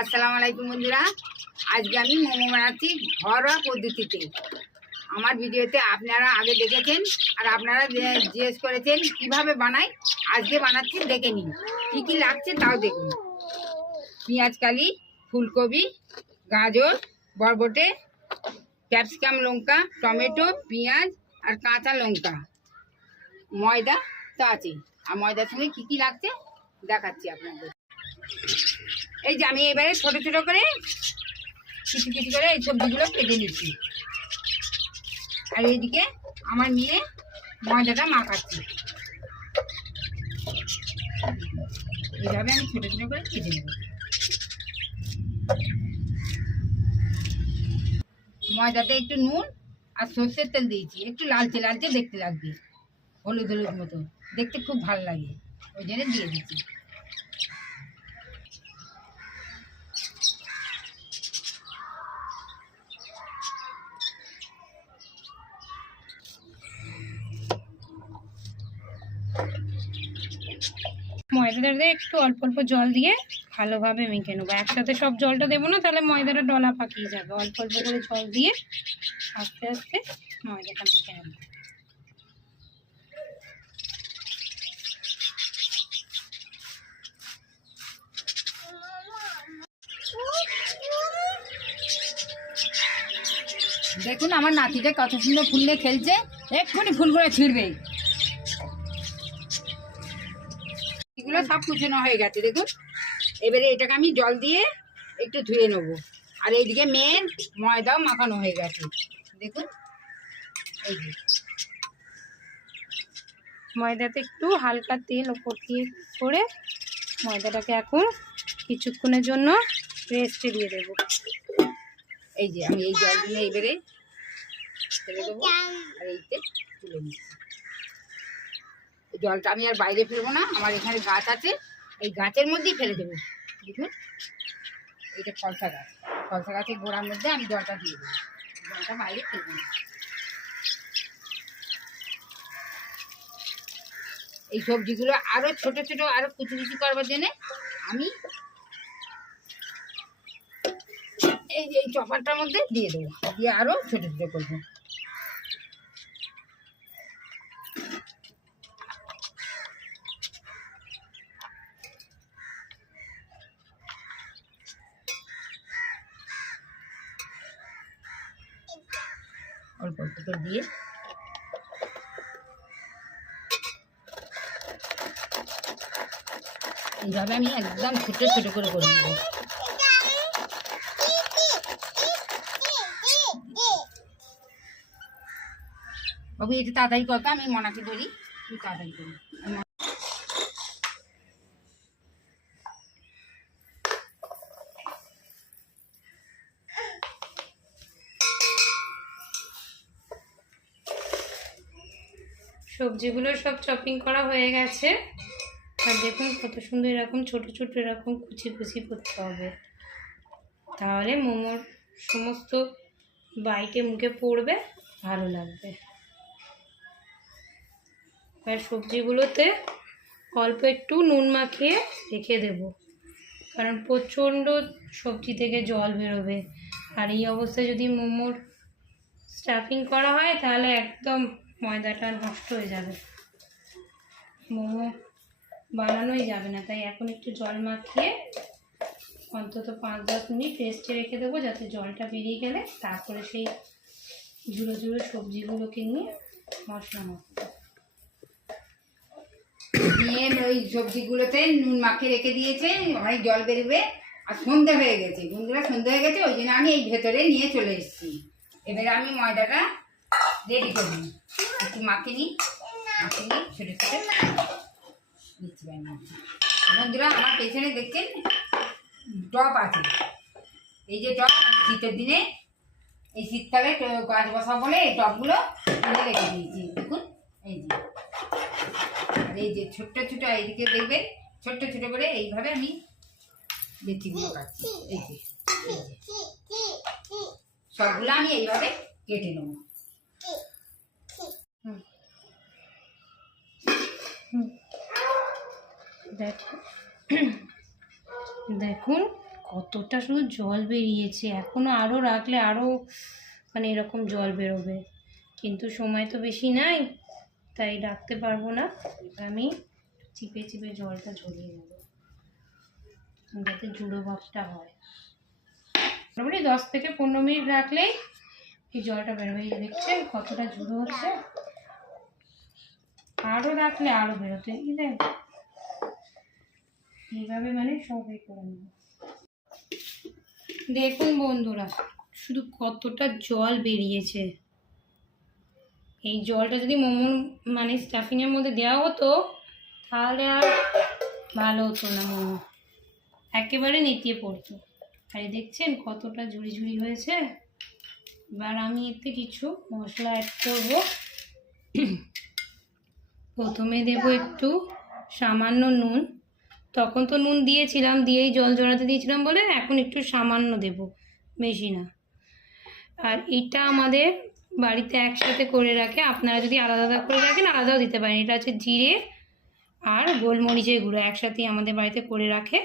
আসসালামু আলাইকুম বন্ধুরা, আজকে আমি মোমো বানাচ্ছি ঘরোয়া পদ্ধতিতে। আমার ভিডিওতে আপনারা আগে দেখেছেন আর আপনারা জিজ্ঞেস করেছেন কিভাবে বানাই। আজকে বানাচ্ছি, দেখে নিন কী কী লাগছে তাও দেখুন। পেঁয়াজ কালি, ফুলকপি, গাজর, বরবটে, ক্যাপসিকাম, লঙ্কা, টমেটো, পেঁয়াজ আর কাঁচা লঙ্কা, ময়দা তো আছে। আর ময়দার সঙ্গে কী কী লাগছে দেখাচ্ছি আপনাদের। এই যে আমি এবারে ছোট ছোট করে কিছু কিছু করে এই সবজিগুলো কেটে নিচ্ছি। আর এইদিকে আমার মেয়ে ময়দাটা মাখাচ্ছি। এইভাবে আমি ছোট ছোট করে কেটে নেব। ময়দাতে একটু নুন আর সর্ষের তেল দিয়েছি, একটু লালচে লালচে দেখতে লাগবে, হলুদ হলুদ মতো দেখতে খুব ভালো লাগে, ওই জন্য দিয়ে দিচ্ছি। ময়দাটাতে একটু অল্প অল্প জল দিয়ে ভালোভাবে মেখে নেবো। একসাথে সব জলটা দেবো না, তাহলে ময়দাটা ডলা পাকিয়ে যাবে। অল্প অল্প করে জল দিয়ে আস্তে আস্তে ময়দাটা মেখে নেবো। দেখুন আমার নাতিটা কত সুন্দর ফুল নিয়ে খেলছে, এক্ষুনি ফুলগুলো ছিঁড়বে। এগুলো সব কুচনো হয়ে গেছে দেখুন। এবারে এটাকে আমি জল দিয়ে একটু ধুয়ে নেবো। আর এইদিকে মেন ময়দাও মাখানো হয়ে গেছে দেখুন। এই যে ময়দাতে একটু হালকা তেল ওপর দিয়ে করে ময়দাটাকে এখন কিছুক্ষণের জন্য রেস্টে দিয়ে দেবো। এই যে আমি এই জলগুলো এবারে ফেলে দেবো আর এইতে তুলে নিচ্ছি। এই জলটা আমি আর বাইরে ফেলবো না, আমার এখানে গাছ আছে, এই গাছের মধ্যেই ফেলে দেবো। দেখুন এটা ফলসা গাছ, ফলসা গাছের গোড়ার মধ্যে আমি জলটা দিয়ে দেবো, জলটা বাইরে ফেলবো না। এই সবজিগুলো আরো ছোট ছোট আরো কুচি কুচি করবার জন্য আমি এই যে এই চপারটার মধ্যে দিয়ে দেবো, দিয়ে আরো ছোট ছোট করবো। অল্প অল্প করে দিয়ে এইভাবে আমি একদম ছোট ছোট করে নেবো। বাবু এটা তাড়াতাড়ি করতো, আমি মনাকে ধরি, তুই তাড়াতাড়ি করি। সবজিগুলো সব চপিং করা হয়ে গেছে। আর দেখুন কত সুন্দর এরকম ছোট ছোট এরকম কুচি কুচি করতে হবে, তাহলে মোমোর সমস্ত বাইটে মুখে পড়বে, ভালো লাগবে। আর সবজিগুলোতে অল্প একটু নুন মাখিয়ে রেখে দেব, কারণ প্রচণ্ড সবজি থেকে জল বেরোবে। আর এই অবস্থায় যদি মোমোর স্টাফিং করা হয় তাহলে একদম ময়দাটা নষ্ট হয়ে যাবে, মোমো বানানোই যাবে না। তাই এখন একটু জল মাখিয়ে অন্তত 5-10 মিনিট রেস্টে রেখে দেবো, যাতে জলটা বেরিয়ে গেলে তারপরে সেই ঝুড়ো ঝুড়ো সবজিগুলোকে নিয়ে মশলা মাখবো। নিয়ে ওই সবজিগুলোতে নুন মাখিয়ে রেখে দিয়েছে, অনেক জল বেরোবে। আর সন্ধে হয়ে গেছে বন্ধুরা, সন্ধে হয়ে গেছে, ওই জন্য আমি এই ভেতরে নিয়ে চলে এসেছি। এবারে আমি ময়দাটা রেডি করে নিই, একটু মাখিয়ে নিই, মাখিয়ে নিই ছোটো ছোটো নিচ্ছি। বন্ধুরা আমার পেছনে দেখছেন টব আছে, এই যে টব শীতের দিনে এই শীতকালে গাছ বসা বলে এই টবগুলো কিনে রেখে দিয়েছি দেখুন। এই যে এই যে ছোট্ট ছোট এইদিকে দেখবেন ছোট্ট ছোট করে এইভাবে আমি লিচিগুলো কাটছি। এই যে সবগুলো আমি এইভাবে কেটে নেব। দেখুন কতটা শুধু জল বেরিয়েছে, এখনও আরও রাখলে আরও মানে এরকম জল বেরোবে, কিন্তু সময় তো বেশি নাই, তাই রাখতে পারবো না। আমি চিপে চিপে জলটা ঝরিয়ে নেব যাতে জুড়ো ভাবটা হয়। মোটামুটি 10 থেকে 15 মিনিট রাখলেই এই জলটা বেরোবে। এই দেখছেন কতটা জুড়ো হচ্ছে, আরও রাখলে আরও বেরোতে এইভাবে মানে সবাই করে নেব। দেখুন বন্ধুরা শুধু কতটা জল বেরিয়েছে। এই জলটা যদি মোমোর মানে স্টাফিংয়ের মধ্যে দেওয়া হতো তাহলে আর ভালো হতো না, মোমো একেবারে নেতিয়ে পড়তো। আর দেখছেন কতটা ঝুড়ি ঝুড়ি হয়েছে। এবার আমি এতে কিছু মশলা অ্যাড করব। প্রথমে দেব একটু সামান্য নুন, তখন তো নুন দিয়েছিলাম, দিয়েই জল জড়াতে দিয়েছিলাম বলে এখন একটু সামান্য দেব, বেশি না। আর এটা আমাদের বাড়িতে একসাথে করে রাখে, আপনারা যদি আলাদা আলাদা করে রাখেন আলাদাও দিতে পারেন। এটা হচ্ছে জিরে আর গোলমরিচের গুঁড়ো একসাথেই আমাদের বাড়িতে করে রাখে।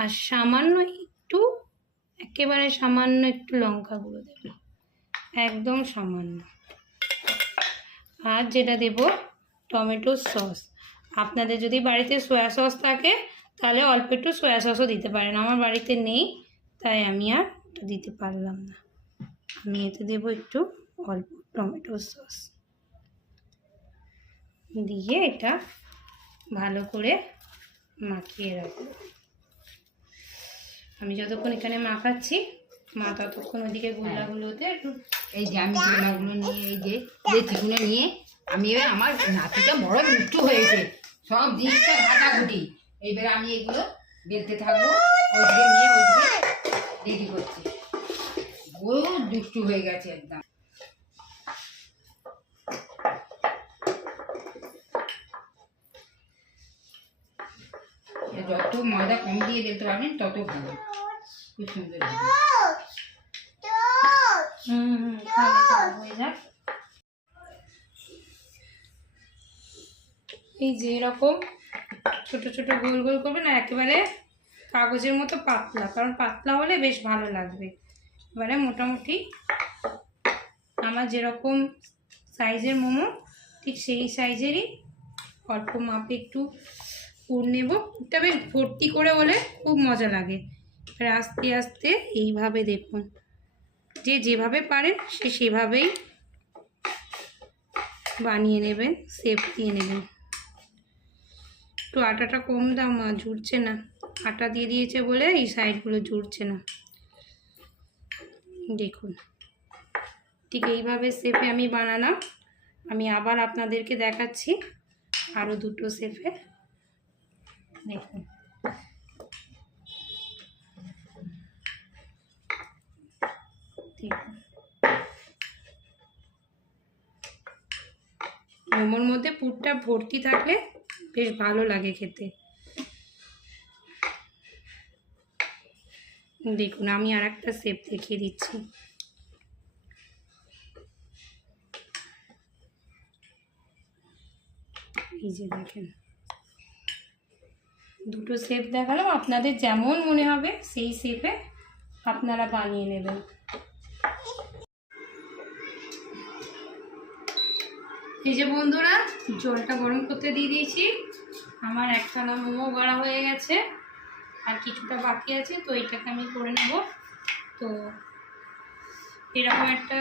আর সামান্য একটু, একেবারে সামান্য একটু লঙ্কা গুঁড়ো দেব, একদম সামান্য। আর যেটা দেব টমেটো সস। আপনাদের যদি বাড়িতে সয়া সস থাকে তাহলে অল্প একটু সয়া সসও দিতে পারেন, আমার বাড়িতে নেই তাই আমি আর দিতে পারলাম না। আমি এতে দেব একটু অল্প টমেটো সস দিয়ে এটা ভালো করে মাখিয়ে রাখবো। আমি যতক্ষণ এখানে মাখাচ্ছি মা ততক্ষণ ওইদিকে গোল্লাগুলোতে একটু এই যে আমি গোলাগুলো নিয়ে এই যে চিকুনে নিয়ে আমি এবার আমার নাতিটা বড় দুষ্টু হয়েছে, সব জিনিসটা ঘাটাঘুটি। এইবারে আমি এগুলো বেলতে থাকবো, ওইদিকে নিয়ে ওইদিকে রেডি করছি। বড় দুষ্টু হয়ে গেছে একদম। যত ময়দা কম দিয়ে বেলতে পারবেন তত ভালো, খুব সুন্দর হবে। হয়ে যাক। এই যে এরকম ছোট ছোট গোল গোল করবেন, আর একেবারে কাগজের মতো পাতলা, কারণ পাতলা হলে বেশ ভালো লাগবে। এবারে মোটামুটি আমার যেরকম সাইজের মোমো ঠিক সেই সাইজেরই অল্প মাপে একটু পুর নেব। পুরটা বেশ ভর্তি করে হলে খুব মজা লাগে। এবার আস্তে আস্তে এইভাবে দেখুন, যে যেভাবে পারেন সে সেভাবেই বানিয়ে নেবেন, শেপ দিয়ে নেবেন। একটু আটাটা কম দাও মা, জুড়ছে না, আটা দিয়ে দিয়েছে বলে এই সাইডগুলো জুড়ছে না। দেখুন ঠিক এইভাবে শেপে আমি বানালাম। আমি আবার আপনাদেরকে দেখাচ্ছি আরও দুটো শেপে। দেখুন দেখুন মোমোর মধ্যে পুরটা ভর্তি থাকলে বেশ ভালো লাগে খেতে। দেখুন আমি আর একটা শেপ দেখিয়ে দিচ্ছি। এই যে দেখেন দুটো শেপ দেখালাম, আপনাদের যেমন মনে হবে সেই শেপে আপনারা বানিয়ে নেবেন। এই যে বন্ধুরা জলটা গরম করতে দিয়ে দিয়েছি, আমার একখানা মোমো গড়া হয়ে গেছে, আর কিছুটা বাকি আছে, তো এইটাকে আমি করে নেব। তো এরকম একটা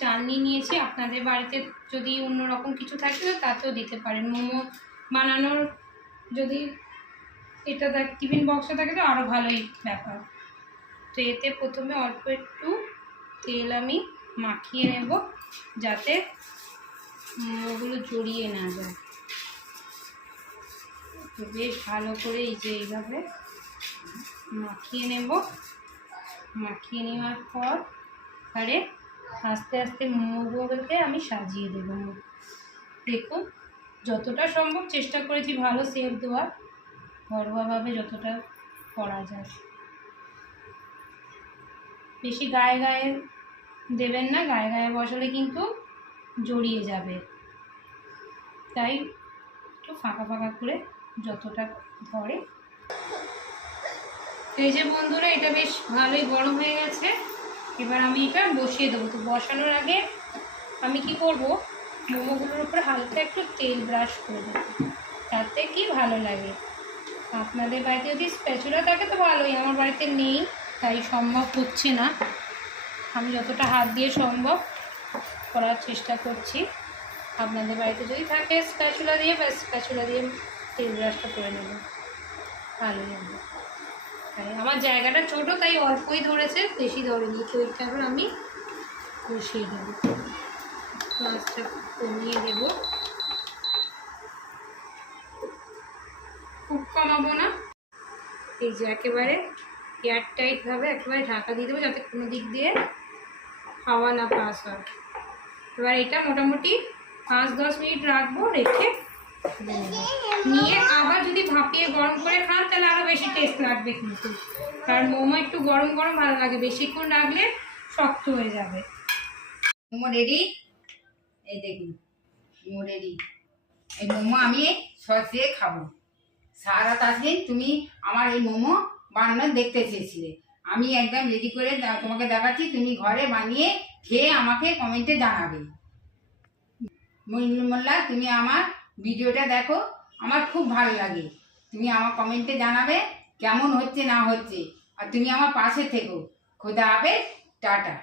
চালনি নিয়েছি, আপনাদের বাড়িতে যদি অন্যরকম কিছু থাকে তাতেও দিতে পারেন। মোমো বানানোর যদি এটা টিফিন বক্সে থাকে তো আরও ভালোই ব্যাপার। তো এতে প্রথমে অল্প একটু তেল আমি মাখিয়ে নেব যাতে মোমোগুলো জড়িয়ে না যায়। তো বেশ ভালো করে এই যে এইভাবে মাখিয়ে নেব। মাখিয়ে নেওয়ার পর আরে আস্তে আস্তে মোমোগুলোকে আমি সাজিয়ে দেবো। দেখুন যতটা সম্ভব চেষ্টা করেছি ভালো শেপ দেওয়ার, ঘরোয়াভাবে যতটা করা যায়। বেশি গায়ে গায়ে দেবেন না, গায়ে গায়ে বসালে কিন্তু জড়িয়ে যাবে, তাই একটু ফাঁকা ফাঁকা করে যতটা ধরে এই যে বন্ধুরা, এটা বেশ ভালোই গরম হয়ে গেছে। এবার আমি এটা বসিয়ে দেবো। তো বসানোর আগে আমি কি করব, মোমোগুলোর উপরে হালকা একটু তেল ব্রাশ করে দেবো, তাতে কি ভালো লাগে। আপনাদের বাড়িতে যদি স্প্যাচুলা থাকে তো ভালোই, আমার বাড়িতে নেই তাই সম্ভব হচ্ছে না। আমি যতটা হাত দিয়ে সম্ভব করার চেষ্টা করছি। আপনাদের বাড়িতে যদি থাকে স্প্যাচুলা দিয়ে, বা স্প্যাচুলা দিয়ে তেল ব্রাশটা করে নেব, ভালোই হবে। আর আমার জায়গাটা ছোট তাই অল্পই ধরেছে, বেশি ধরেনি। তো এটারও আমি বসিয়ে দেবো, মাছটা কমিয়ে দেব, খুব কমাবো না। এই যে একেবারে এয়ারটাইটভাবে একেবারে ঢাকা দিয়ে দেবো, যাতে কোনো দিক দিয়ে হাওয়া না পাস হয়। এবার এটা মোটামুটি 5-10 মিনিট রাখবো, রেখে নিয়ে আবার যদি ভাপিয়ে গরম করে খান তাহলে আরও বেশি টেস্ট লাগবে কিন্তু। কারণ মোমো একটু গরম গরম ভালো লাগে, বেশিক্ষণ রাখলে শক্ত হয়ে যাবে। মোমো রেডি, এই দেখুন মোমো রেডি। এই মোমো আমি সস দিয়ে খাবো। সারা রাত আজকে তুমি আমার এই মোমো বানানো দেখতে চেয়েছিলে, আমি একদম রেডি করে তোমাকে দেখাচ্ছি। তুমি ঘরে বানিয়ে খেয়ে আমাকে কমেন্টে জানাবে। মইনুল মোল্লা, তুমি আমার ভিডিওটা দেখো, আমার খুব ভালো লাগে। তুমি আমার কমেন্টে জানাবে কেমন হচ্ছে না হচ্ছে, আর তুমি আমার পাশে থেকো। খোদা হাফেজ, টাটা।